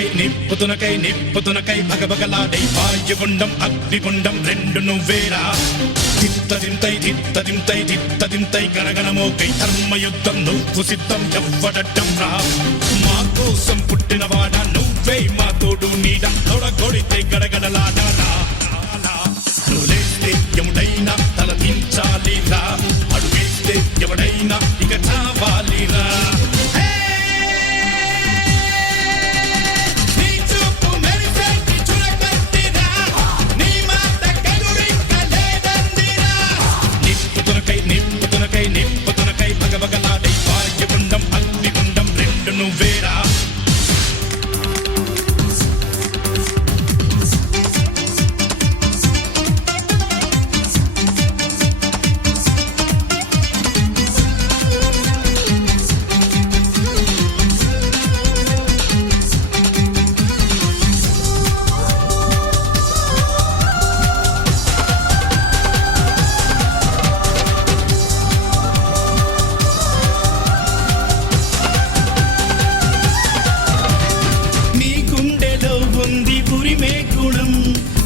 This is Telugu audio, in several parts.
నిప్పుతునకై భగభగలాడై వాయుగుండం అగ్నిగుండం రెండు నువ్వేరా తిత్తదింతై గణగణమోకై ధర్మయుద్ధం నువ్వు సిద్ధం ఎవ్వడట్టం రా మా కోసం పుట్టినవాడా నువ్వే మా తోడు నీడ తొడగొడితే గడగడలాడారా నువ్వు లేస్తే ఎముడైనా తల దించాలిరా అడుగేస్తే ఎవడైనా ఇక చావాలిరా నిప్పుతునకై భగభగలాడై వాయుగుండం అగ్నిగుండం రెండు నువ్వేరా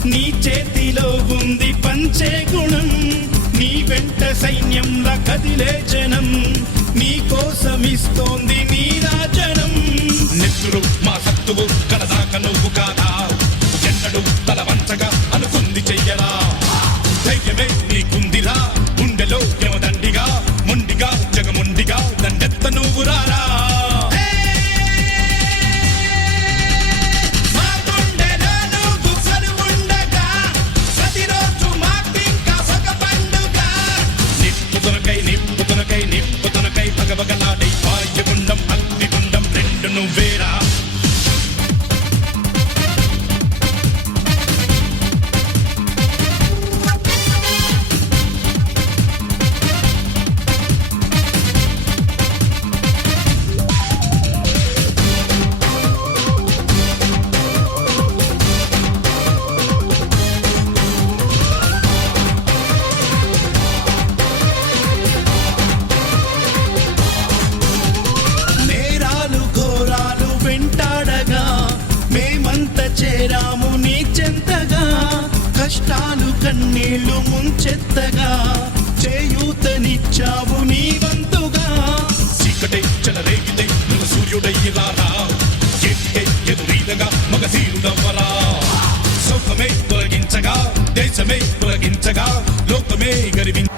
నీ చేతిలో ఉంది పంచే గుణం నీ వెంట సైన్యంలా కదిలే జనం నీ కోసమిస్తోంది నీ రాజనం నెత్తురు మా సత్తువు కడదాక నువ్వు కాదా ఎన్నడు తల వంచగా అనుకుంది చెయ్యరా ధైర్యమే నీకుందిరా గుండెలో యమదండిగా మొండిగా జగముండిగా దండెత్త నువ్వు రారా నిప్పుతునకై భగభగలాడై వాయుగుండం అగ్నిగుండం రెండు నువ్వేరా చేరాము నీ చెంతగా కష్టాలు కన్నీళ్లు ముంచెత్తగా చేయూతనిచ్చావు నీ వంతుగా చీకటే చెలరేగితే నువ్వు సూర్యుడయ్యిరారా ఎదురీదగా మగధీరుడవ్వరా సౌఖమే తొలగించగా దేశమే తొలగించగా లోకమే గర్వించ